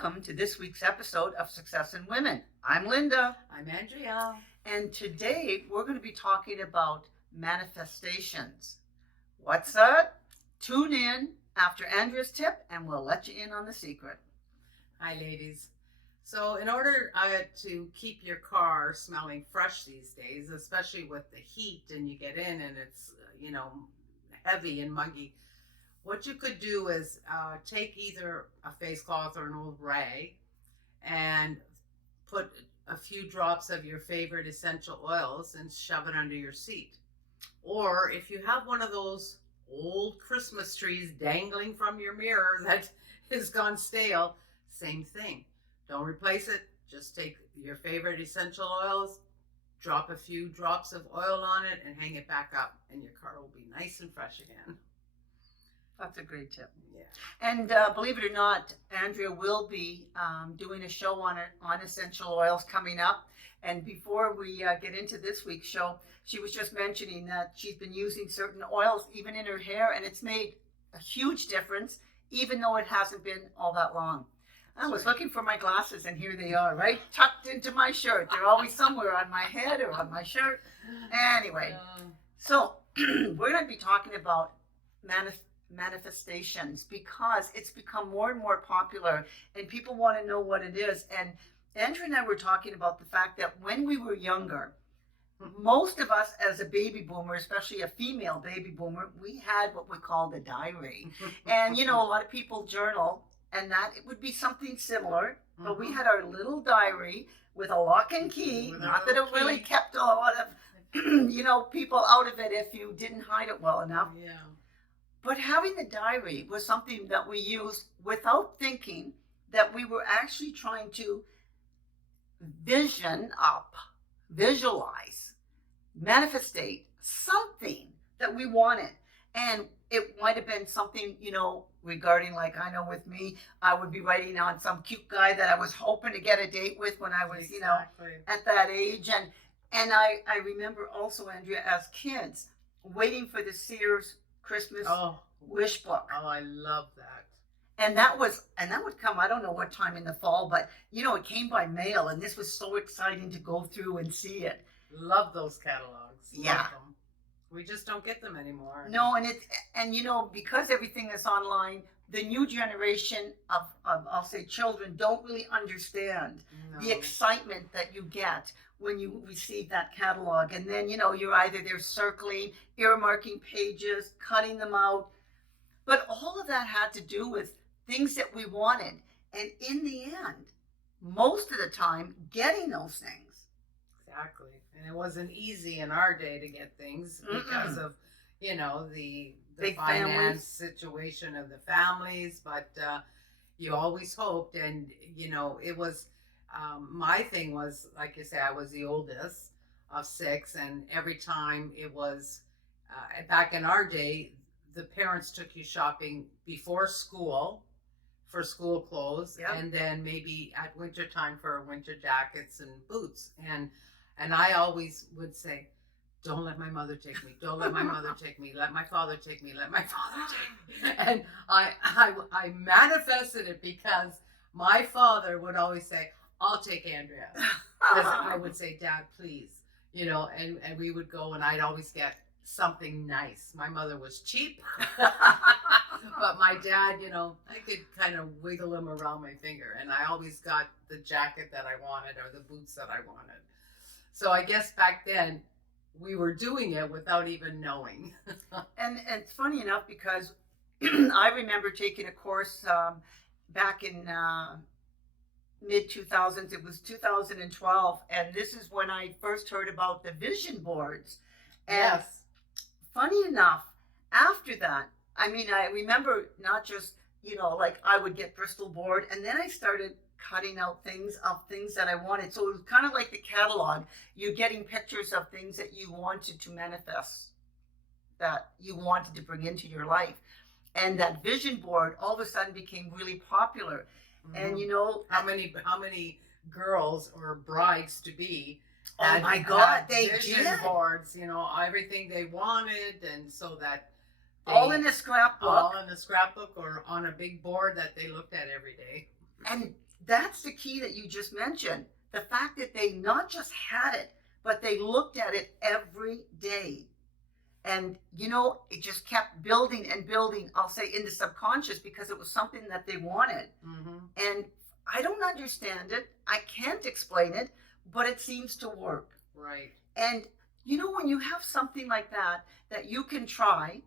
Welcome to this week's episode of Success in Women. I'm Linda. I'm Andrea. And today we're going to be talking about manifestations. What's that? Tune in after Andrea's tip and we'll let you in on the secret. Hi, ladies. So in order to keep your car smelling fresh these days, especially with the heat and you get in and it's, heavy and muggy, what you could do is take either a face cloth or an old rag and put a few drops of your favorite essential oils and shove it under your seat. Or if you have one of those old Christmas trees dangling from your mirror that has gone stale, same thing. Don't replace it. Just take your favorite essential oils, drop a few drops of oil on it, and hang it back up, and your car will be nice and fresh again. That's a great tip. Yeah. And believe it or not, Andrea will be doing a show on essential oils coming up. And before we get into this week's show, she was just mentioning that she's been using certain oils even in her hair, and it's made a huge difference, even though it hasn't been all that long. I was looking for my glasses, and here they are, right tucked into my shirt. They're always somewhere on my head or on my shirt. Anyway, so we're going to be talking about manifestations because it's become more and more popular, and people want to know what it is. And Andrew and I were talking about the fact that when we were younger, most of us as a baby boomer, especially a female baby boomer, we had what we called a diary. And, a lot of people journal, and that it would be something similar, but we had our little diary with a lock and key. Not that it really kept a lot of, people out of it if you didn't hide it well enough. Yeah. But having the diary was something that we used without thinking that we were actually trying to visualize, manifestate something that we wanted. And it might have been something, regarding, like, I know with me, I would be writing on some cute guy that I was hoping to get a date with when I was, at that age. And I remember also, Andrea, as kids, waiting for the Sears Christmas wish book. Oh, I love that. And that would come, I don't know what time in the fall, but it came by mail, and this was so exciting to go through and see it. Love those catalogs. Yeah. Love them. We just don't get them anymore. No, and because everything is online, the new generation of I'll say children don't really understand the excitement that you get when you receive that catalog. And then, you're either there circling, earmarking pages, cutting them out. But all of that had to do with things that we wanted. And in the end, most of the time, getting those things. Exactly. And it wasn't easy in our day to get things because of, the big finance families. Situation of the families. But you always hoped. And, it was, my thing was, like you say, I was the oldest of 6. And every time it was, back in our day, the parents took you shopping before school for school clothes, and then maybe at winter time for winter jackets and boots. And I always would say, don't let my mother take me. Don't let my mother take me. Let my father take me. Let my father take me. And I manifested it because my father would always say, I'll take Andrea. Because I would say, Dad, please. And we would go, and I'd always get something nice. My mother was cheap. But my dad, I could kind of wiggle him around my finger. And I always got the jacket that I wanted or the boots that I wanted. So I guess back then we were doing it without even knowing. And it's funny enough because I remember taking a course back in mid-2000s. It was 2012. And this is when I first heard about the vision boards. And funny enough, after that, I remember not just, like I would get Bristol board, and then I started cutting out things that I wanted. So it was kind of like the catalog. You're getting pictures of things that you wanted to manifest, that you wanted to bring into your life. And that vision board all of a sudden became really popular. And how many girls or brides to be Oh my God, they vision did. boards, everything they wanted, and so that all in a scrapbook. All in a scrapbook or on a big board that they looked at every day. And that's the key that you just mentioned. The fact that they not just had it, but they looked at it every day. And, it just kept building and building, I'll say in the subconscious, because it was something that they wanted. Mm-hmm. And I don't understand it. I can't explain it, but it seems to work. Right. And, when you have something like that you can try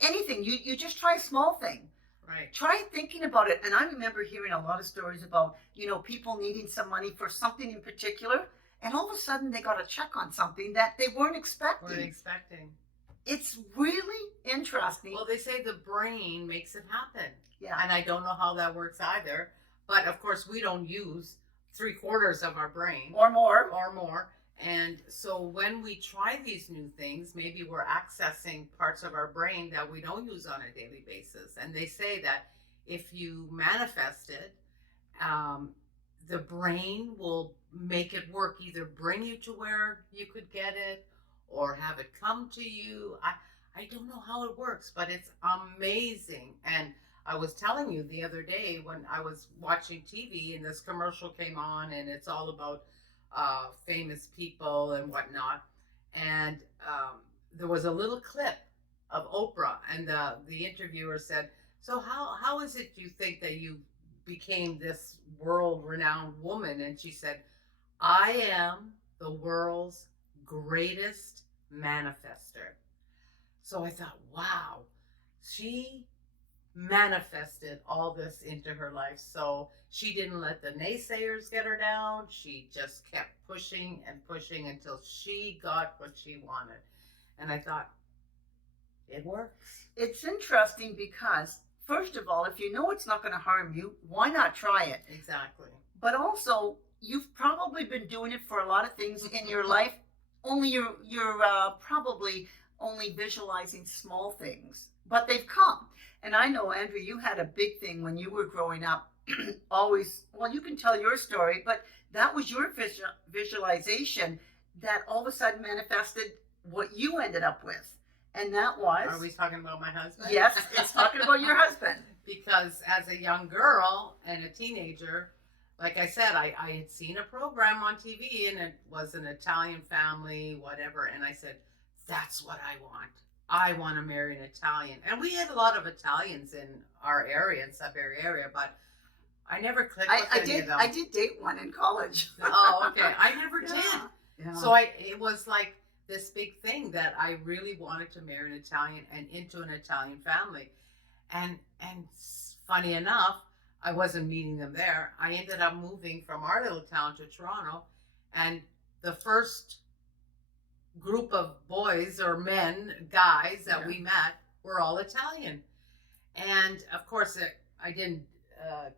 anything, you just try a small thing. Right. Try thinking about it. And I remember hearing a lot of stories about, people needing some money for something in particular. And all of a sudden they got a check on something that they weren't expecting. It's really interesting. Well, they say the brain makes it happen. Yeah. And I don't know how that works either. But of course, we don't use 3/4 of our brain. Or more. And so when we try these new things, maybe we're accessing parts of our brain that we don't use on a daily basis. And they say that if you manifest it, the brain will make it work, either bring you to where you could get it or have it come to you. I don't know how it works, but it's amazing. And I was telling you the other day when I was watching TV and this commercial came on, and it's all about famous people and whatnot. And there was a little clip of Oprah, and the interviewer said, "So how is it you think that you became this world-renowned woman?" And she said, "I am the world's greatest manifester." So I thought, wow, she manifested all this into her life. So she didn't let the naysayers get her down. She just kept pushing and pushing until she got what she wanted. And I thought, it works. It's interesting because, first of all, if you know it's not going to harm you, why not try it? Exactly. But also, you've probably been doing it for a lot of things in your life, only you're probably only visualizing small things, but they've come. And I know, Andrew, you had a big thing when you were growing up. Always, well, you can tell your story, but that was your visualization that all of a sudden manifested what you ended up with. And that was... Are we talking about my husband? Yes, it's talking about your husband. Because as a young girl and a teenager, like I said, I had seen a program on TV, and it was an Italian family, whatever. And I said, that's what I want. I want to marry an Italian. And we had a lot of Italians in our area, in Sudbury area, but I never clicked with any of them. I did date one in college. Oh, okay. I never did. Yeah. So it was like this big thing that I really wanted to marry an Italian and into an Italian family. And funny enough, I wasn't meeting them there. I ended up moving from our little town to Toronto, and the first group of boys or guys that we met were all Italian. And of course, I didn't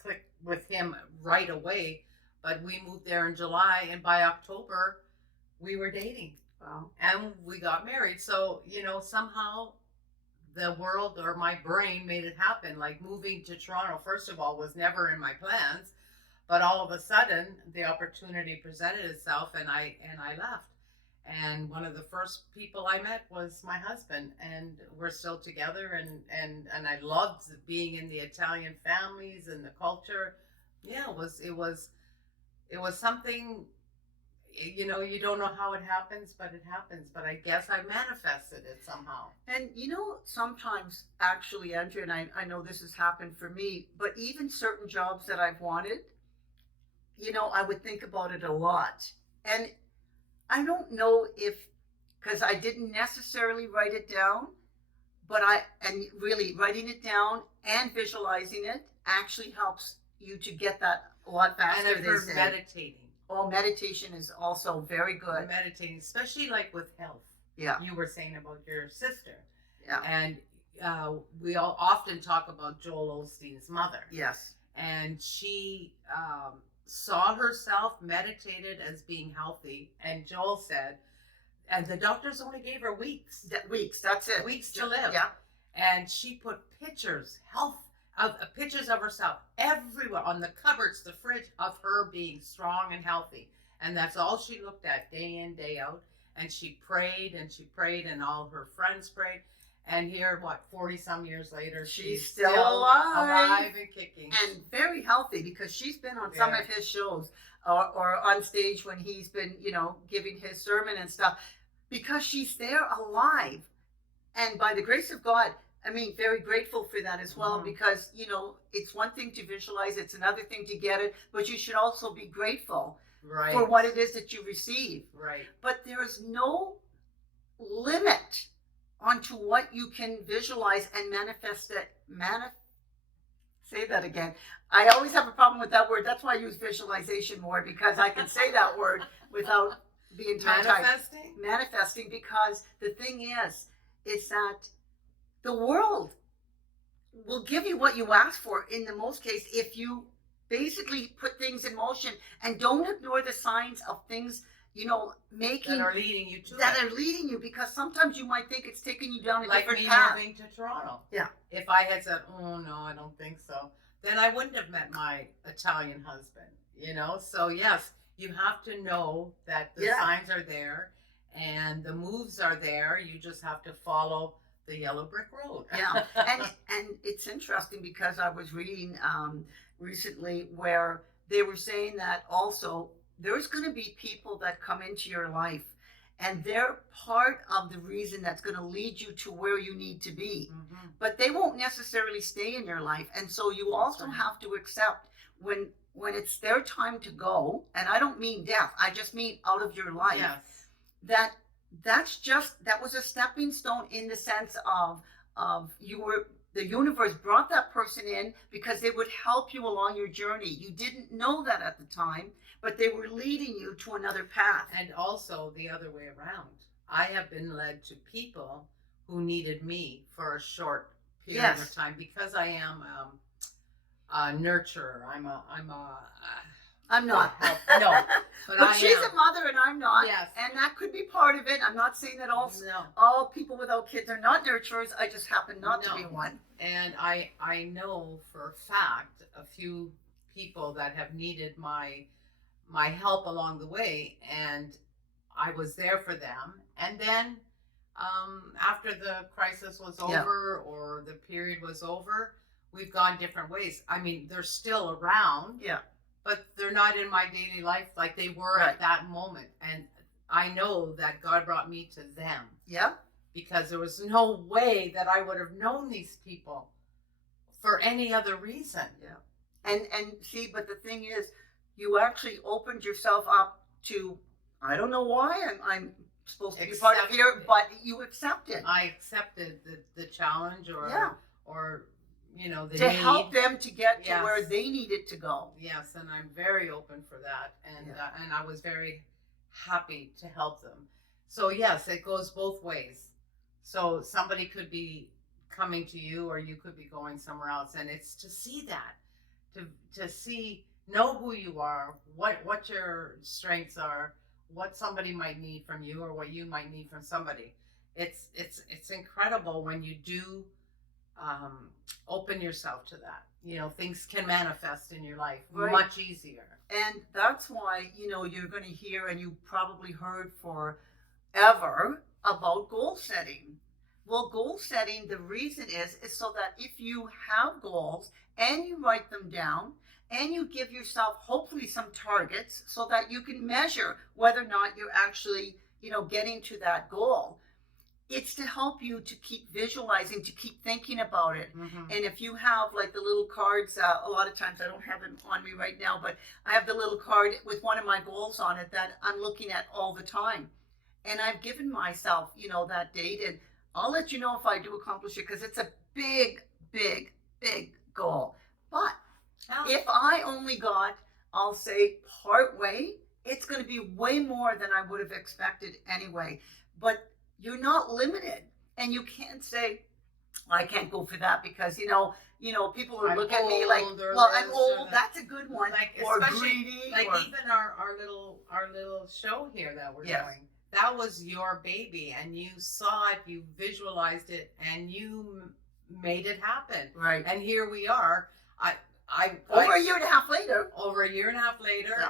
click with him right away, but we moved there in July, and by October, we were dating. Wow. And we got married. So, somehow the world or my brain made it happen. Like moving to Toronto, first of all, was never in my plans, but all of a sudden the opportunity presented itself, and I left. And one of the first people I met was my husband, and we're still together, and I loved being in the Italian families and the culture. Yeah, it was something, you don't know how it happens, but it happens. But I guess I manifested it somehow. And sometimes actually, Andrea, and I know this has happened for me, but even certain jobs that I've wanted, I would think about it a lot. And I don't know because I didn't necessarily write it down, but really writing it down and visualizing it actually helps you to get that a lot faster. And I've heard meditating. Oh, meditation is also very good. Meditating, especially like with health. Yeah. You were saying about your sister. Yeah. And we all often talk about Joel Osteen's mother. Yes. And she saw herself meditated as being healthy, and Joel said, and the doctors only gave her weeks. That's it. Weeks to live. Yeah. And she put pictures of herself everywhere on the cupboards, the fridge, of her being strong and healthy. And that's all she looked at day in, day out. And she prayed and she prayed, and all her friends prayed. And here, what, 40 some years later, she's still alive and kicking. and very healthy, because she's been on some of his shows or on stage when he's been, giving his sermon and stuff, because she's there alive. And by the grace of God, I mean, very grateful for that as well, because, it's one thing to visualize, it's another thing to get it, but you should also be grateful for what it is that you receive. Right. But there is no limit onto what you can visualize and manifest it. Say that again. I always have a problem with that word. That's why I use visualization more, because I can say that word without being tongue-tied. Manifesting, because the thing is that the world will give you what you ask for in the most case if you basically put things in motion and don't ignore the signs of things, making that are leading you because sometimes you might think it's taking you down a like different me path. moving to Toronto. Yeah. If I had said, oh no, I don't think so, then I wouldn't have met my Italian husband, So yes, you have to know that the signs are there and the moves are there. You just have to follow the yellow brick road. Yeah. And it's interesting, because I was reading recently where they were saying that also there's going to be people that come into your life, and they're part of the reason that's going to lead you to where you need to be. But they won't necessarily stay in your life. And so you also have to accept when it's their time to go, and I don't mean death, I just mean out of your life. Yes. That was a stepping stone, in the sense of the universe brought that person in because they would help you along your journey. You didn't know that at the time, but they were leading you to another path. And also the other way around. I have been led to people who needed me for a short period of time, because I am a nurturer. I'm not. No, but she's a mother and I'm not. Yes. And that could be part of it. I'm not saying that all people without kids are not nurturers. I just happen not to be one. And I know for a fact a few people that have needed my help along the way, and I was there for them. And then after the crisis was over or the period was over, we've gone different ways. I mean, they're still around. Yeah. But they're not in my daily life like they were at that moment. And I know that God brought me to them. Yeah. Because there was no way that I would have known these people for any other reason. Yeah. And see, but the thing is, you actually opened yourself up to, I don't know why I'm supposed to be part of here, but you accepted. I accepted the challenge or the to need. Help them to get to where they needed to go. Yes, and I'm very open for that, and I was very happy to help them. So yes, it goes both ways. So somebody could be coming to you, or you could be going somewhere else, and it's to see that, to see, know who you are, what your strengths are, what somebody might need from you, or what you might need from somebody. It's incredible when you do. Open yourself to that. Things can manifest in your life much easier. And that's why, you're going to hear, and you probably heard forever about goal setting. Well, goal setting, the reason is so that if you have goals and you write them down and you give yourself hopefully some targets so that you can measure whether or not you're actually, getting to that goal. It's to help you to keep visualizing, to keep thinking about it. And if you have like the little cards, a lot of times I don't have them on me right now, but I have the little card with one of my goals on it that I'm looking at all the time. And I've given myself, that date, and I'll let you know if I do accomplish it, because it's a big, big, big goal. But if I only got, I'll say, part way, it's going to be way more than I would have expected anyway. But you're not limited, and you can't say, I can't go for that because people are looking at me like, well, I'm old. That's a good one. Or greedy. Even our little show here that we're doing. That was your baby, and you saw it, you visualized it, and you made it happen. Right. And here we are. Over a year and a half later,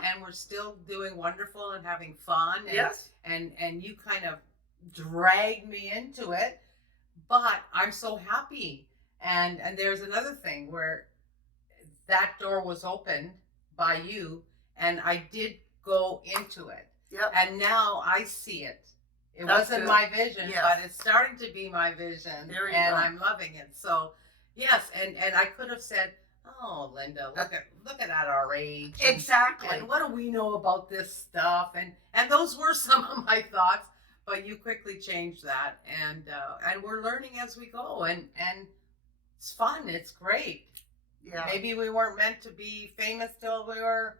and we're still doing wonderful and having fun. And, yes. And you kind of dragged me into it, but I'm so happy. And there's another thing where that door was opened by you, and I did go into it. Yep. And now I see it. It That's wasn't good. my vision, Yes. but it's starting to be my vision, There you and go. I'm loving it. So yes, and I could have said, "Oh, Linda, look at our age." Exactly. And what do we know about this stuff? And those were some of my thoughts, but you quickly changed that, and we're learning as we go, and it's fun. It's great. Yeah. Maybe we weren't meant to be famous till we were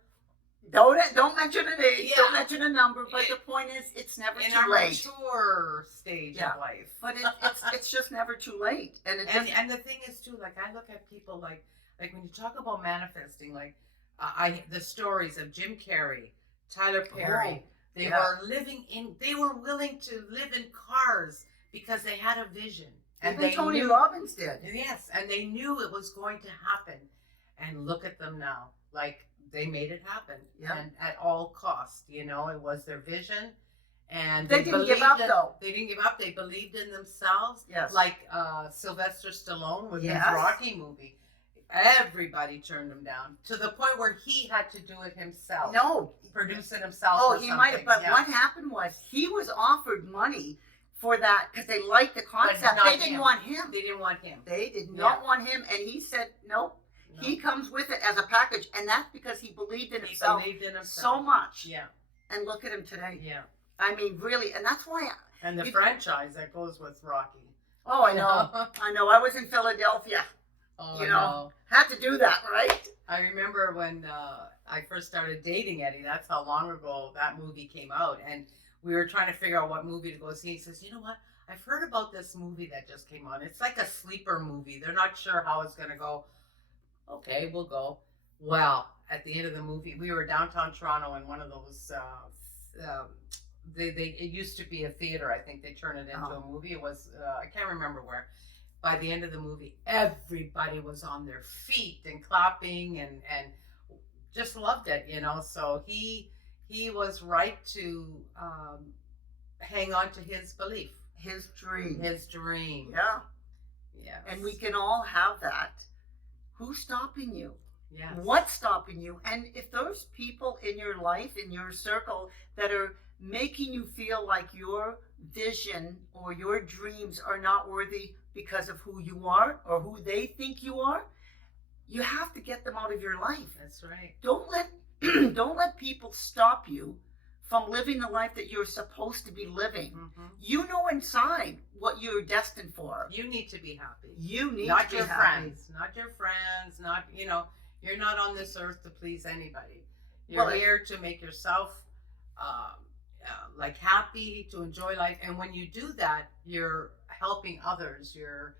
Don't mention an age. Yeah. Don't mention a number. But the point is, it's never in too our late. mature stage Yeah. of life. But it's just never too late. And it And the thing is too, like I look at people like when you talk about manifesting, like the stories of Jim Carrey, Tyler Perry, they were willing to live in cars because they had a vision. And even Tony Robbins did. Yes, and they knew it was going to happen. And look at them now. Like they made it happen. Yeah. And at all costs, you know, it was their vision. And they didn't give up though. They didn't give up. They believed in themselves. Yes. Like Sylvester Stallone with his Rocky movie. Everybody turned him down to the point where he had to do it himself. No. Produce it himself. Oh, he might have. But what happened was he was offered money for that because they liked the concept. They didn't want him. They didn't want him. They did not want him. And he said, nope. No. He comes with it as a package. And that's because he believed in himself. He believed in himself so much. Yeah. And look at him today. Yeah. I mean, really. And that's why. And the franchise that goes with Rocky. Oh, I know. I know. I was in Philadelphia. Oh, you know, had to do that, right? I remember when I first started dating Eddie. That's how long ago that movie came out. And we were trying to figure out what movie to go see. He says, you know what? I've heard about this movie that just came out. It's like a sleeper movie. They're not sure how it's going to go. Okay, we'll go. Well, at the end of the movie, we were downtown Toronto in one of those, it used to be a theater. I think they turned it into a movie. It was, I can't remember where. By the end of the movie, everybody was on their feet and clapping and just loved it, you know. So he was right to hang on to his belief. His dream. Yeah. Yes. And we can all have that. Who's stopping you? Yes. What's stopping you? And if those people in your life, in your circle, that are making you feel like your vision or your dreams are not worthy because of who you are or who they think you are, you have to get them out of your life. That's right. Don't let people stop you from living the life that you're supposed to be living. Mm-hmm. You know inside what you're destined for. You need to be happy. You need not to your be happy. Friends, not your friends, not, you know, you're not on this earth to please anybody. You're here to make yourself like happy, to enjoy life, and when you do that, you're helping others. You're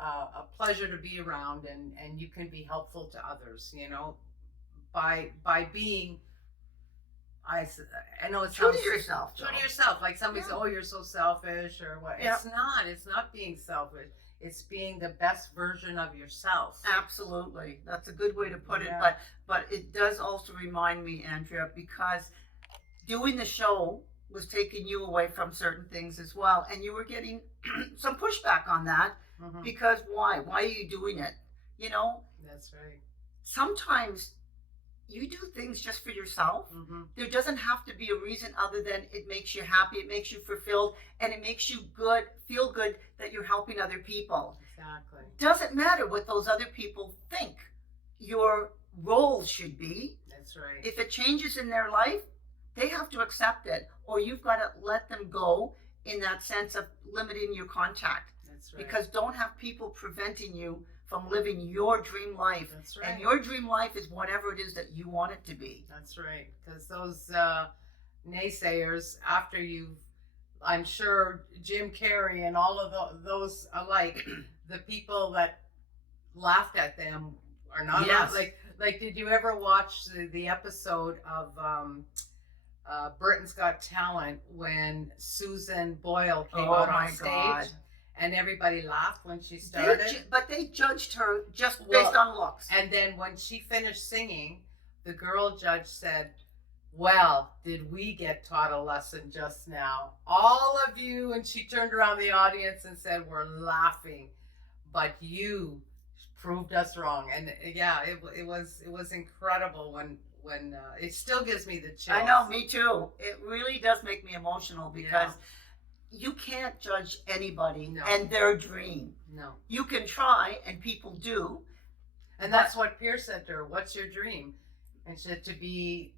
a pleasure to be around, and you can be helpful to others. You know, by being. I know it's true to yourself. True to yourself. Like somebody says, "Oh, you're so selfish," or what? Yeah. It's not. It's not being selfish. It's being the best version of yourself. Absolutely, that's a good way to put it. But it does also remind me, Andrea, because doing the show was taking you away from certain things as well, and you were getting some pushback on that. Mm-hmm. Because why? Why are you doing it? You know. That's right. Sometimes you do things just for yourself. Mm-hmm. There doesn't have to be a reason other than it makes you happy, it makes you fulfilled, and it makes you feel good that you're helping other people. Exactly. Doesn't matter what those other people think your role should be. That's right. If it changes in their life, they have to accept it, or you've got to let them go in that sense of limiting your contact. That's right. Because don't have people preventing you from living your dream life. That's right. And your dream life is whatever it is that you want it to be. That's right. Because those naysayers, after I'm sure Jim Carrey and all of those alike, the people that laughed at them are not. Yes. Like, did you ever watch the episode of Britain's Got Talent when Susan Boyle came out on stage? God. And everybody laughed when she started. But they judged her just based on looks. And then when she finished singing, the girl judge said, Well, did we get taught a lesson just now? All of you, and she turned around the audience and said, we're laughing, but you proved us wrong. And yeah, it was incredible when it still gives me the chills. I know, me too. It really does make me emotional because Yeah. you can't judge anybody No. and their dream. No. You can try, and people do. And that's what Pierce said to her. What's your dream? And she said to be,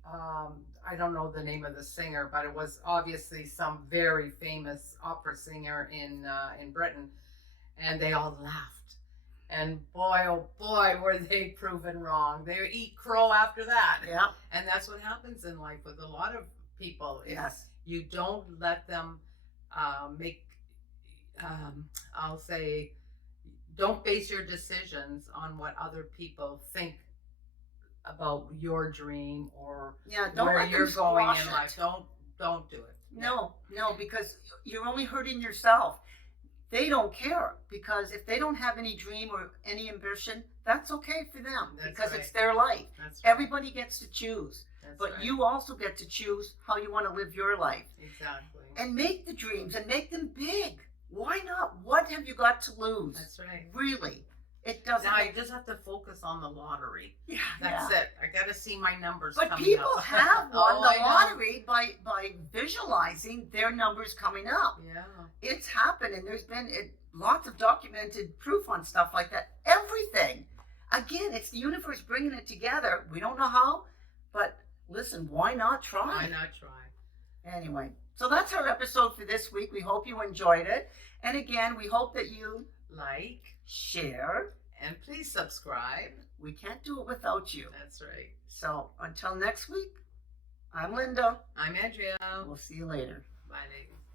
I don't know the name of the singer, but it was obviously some very famous opera singer in Britain. And they all laughed. And boy, oh boy, were they proven wrong. They eat crow after that. Yeah. And that's what happens in life with a lot of people. Yes. You don't let them make, I'll say, don't base your decisions on what other people think about your dream or don't where let you're them going squash in it. life. Don't do it. No, because you're only hurting yourself. They don't care, because if they don't have any dream or any ambition, that's okay for them. That's because right. It's their life. That's right. Everybody gets to choose. That's but right. you also get to choose how you want to live your life. Exactly. And make the dreams and make them big. Why not? What have you got to lose? That's right. Really. It doesn't. Now I just have to focus on the lottery. Yeah, That's it. I got to see my numbers. But coming people up. have won Oh, the I know. lottery by visualizing their numbers coming up. Yeah. It's happened, and there's been lots of documented proof on stuff like that. Everything. Again, it's the universe bringing it together. We don't know how, but listen, why not try? Why not try? Anyway, so that's our episode for this week. We hope you enjoyed it. And again, we hope that you Like, share, and please subscribe. We can't do it without you. That's right. So until next week, I'm Linda. I'm Andrea. We'll see you later. Bye, ladies.